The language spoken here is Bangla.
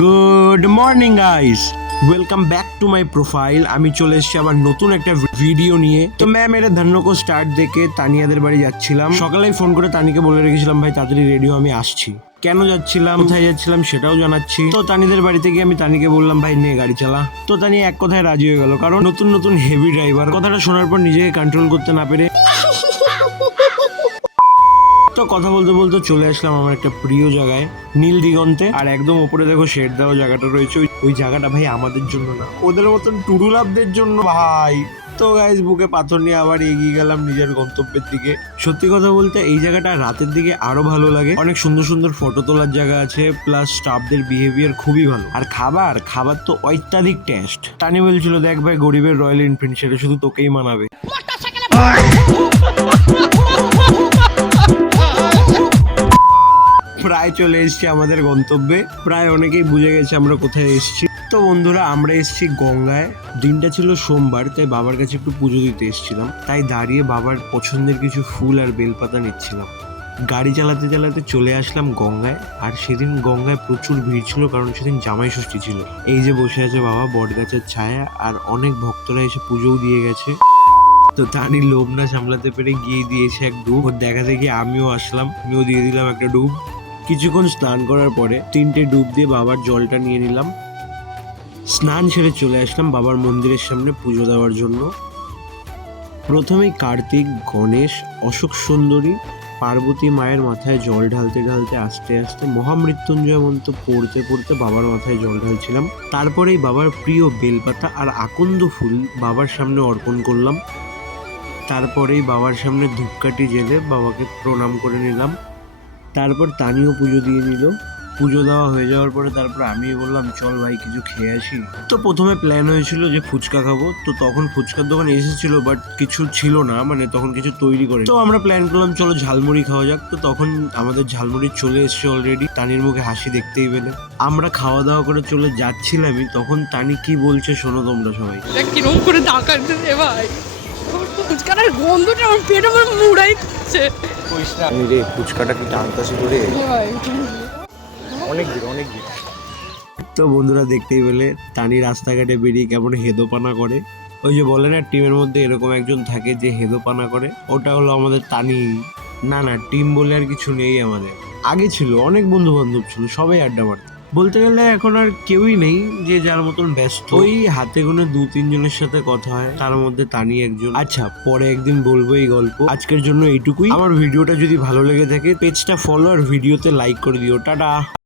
Good morning guys, welcome back to my profile. আমি চলে এসেছি আবার নতুন একটা ভিডিও নিয়ে। তো ম্যাম এর ধন্য কো স্টার্ট দেখে তানিয়াদের বাড়ি যাচ্ছিলাম। সকালেই ফোন করে তানিকে বলে রেখেছিলাম ভাই তাড়াতাড়ি রেডিও, আমি আসছি। কেন যাচ্ছিলাম, কোথায় যাচ্ছিলাম সেটাও জানাচ্ছি। তো তানিদের বাড়িতে গিয়ে আমি তানিকে বললাম ভাই নে গাড়ি চালা। তো তানি এক কথায় রাজি হয়ে গেল, কারণ নতুন নতুন হেভি ড্রাইভার। কথাটা শোনার পর নিজেকে কন্ট্রোল করতে না পেরে তো কথা বলতে বলতে চলে আসলাম আমার একটা প্রিয় জায়গায়, নীল দিগন্তে। আর একদম উপরে দেখো শেড দেওয়া জায়গাটা রয়েছে, ওই জায়গাটা ভাই আমাদের জন্য না, ওদের মতন টুরুলাভদের জন্য ভাই। তো গাইস বুকে পাথর নিয়ে আবার এগিয়ে গেলাম নিজের গন্তব্যের দিকে। সত্যি কথা বলতে এই জায়গাটা রাতের দিকে আরো ভালো লাগে, অনেক সুন্দর সুন্দর ফটো তোলার জায়গা আছে, প্লাস স্টাফদের বিহেভিয়ার খুবই ভালো। আর খাবার তো অত্যাধিক টেস্ট। টানি বলছিল দেখ ভাই গরিবের রয়্যাল এনফিল্ড সেটা শুধু তোকেই মানাবে। প্রায় চলে এসেছি আমাদের গন্তব্যে, প্রায় অনেকেই বুঝে গেছে আমরা কোথায় এসেছি। তো বন্ধুরা আমরা এসেছি গঙ্গায়। দিনটা ছিল সোমবার, তাই বাবার কাছে একটু পুজো দিতে এসেছিলাম। তাই দাঁড়িয়ে বাবার পছন্দের কিছু ফুল আর বেলপাতা নিচ্ছিলাম। গাড়ি চালাতে চালাতে চলে আসলাম গঙ্গায়। আর সেদিন গঙ্গায় প্রচুর ভিড় ছিল, কারণ সেদিন জামাই ষষ্ঠী ছিল। এই যে বসে আছে বাবা বট গাছের ছায়া, আর অনেক ভক্তরা এসে পুজোও দিয়ে গেছে। তো তানি লোভ না সামলাতে পেরে গিয়ে দিয়েছে এক ডুব। ওর দেখা দেখি আমিও আসলাম, আমিও দিয়ে দিলাম একটা ডুব। কিছুক্ষণ স্নান করার পরে 3টে ডুব দিয়ে বাবার জলটা নিয়ে নিলাম। স্নান সেরে চলে আসলাম বাবার মন্দিরের সামনে পুজো দেওয়ার জন্য। প্রথমেই কার্তিক, গণেশ, অশোক সুন্দরী, পার্বতী মায়ের মাথায় জল ঢালতে ঢালতে আস্তে আস্তে মহামৃত্যুঞ্জয় মন্ত্র পড়তে পড়তে বাবার মাথায় জল ঢালছিলাম। তারপরেই বাবার প্রিয় বেলপাতা আর আকন্দ ফুল বাবার সামনে অর্পণ করলাম। তারপরেই বাবার সামনে ধূপকাঠি জেলে বাবাকে প্রণাম করে নিলাম। তারপর তানিও পুজো দিয়ে নিল। পুজো দেওয়া হয়ে যাওয়ার পরে তারপর আমি বললাম চল ভাই কিছু খেয়ে আসি। তো প্রথমে প্ল্যান হয়েছিল যে ফুচকা খাবো, তো তখন ফুচকার দোকান এসেছিল বাট কিছু ছিল না, মানে তখন কিছু তৈরি করে। তো আমরা প্ল্যান করলাম চলো ঝালমুড়ি খাওয়া যাক। তো তখন আমাদের ঝালমুড়ি চলে এসছে অলরেডি, তানির মুখে হাসি দেখতেই পেলে। আমরা খাওয়া দাওয়া করে চলে যাচ্ছিলামই, তখন তানি কি বলছে শোনো তোমরা সবাই। কিরম করে ডাকাচ্ছে রে ভাই, ফুচকার গন্ধটা আমার পেটে আমার মুড়াই দিচ্ছে। রে ফুচকাটা কি টানতাছি করে, অনেক ভিড়। তো বন্ধুরা দেখতেই পেলে তানি রাস্তাঘাটে বেরিয়ে কেমন হেদোপানা করে। ওই যে বলে না টিমের মধ্যে এরকম একজন থাকে যে হেদোপানা করে, ওটা হলো আমাদের তানি। না টিম বলে আর কিছু নেই আমাদের। আগে ছিল অনেক বন্ধু বান্ধব ছিল, সবাই আড্ডা মারত। বলতে গেলে এখন আর কেউই নেই, যে যার মতন ব্যস্ত। ওই হাতে গোনে 2-3 জনের সাথে কথা হয়, তার মধ্যে তানি একজন। আচ্ছা পরে একদিন বলবো এই গল্প, আজকের জন্য এইটুকুই। আমার ভিডিওটা যদি ভালো লেগে থাকে পেজটা ফলো আর ভিডিওতে লাইক করে দিও। টাটা।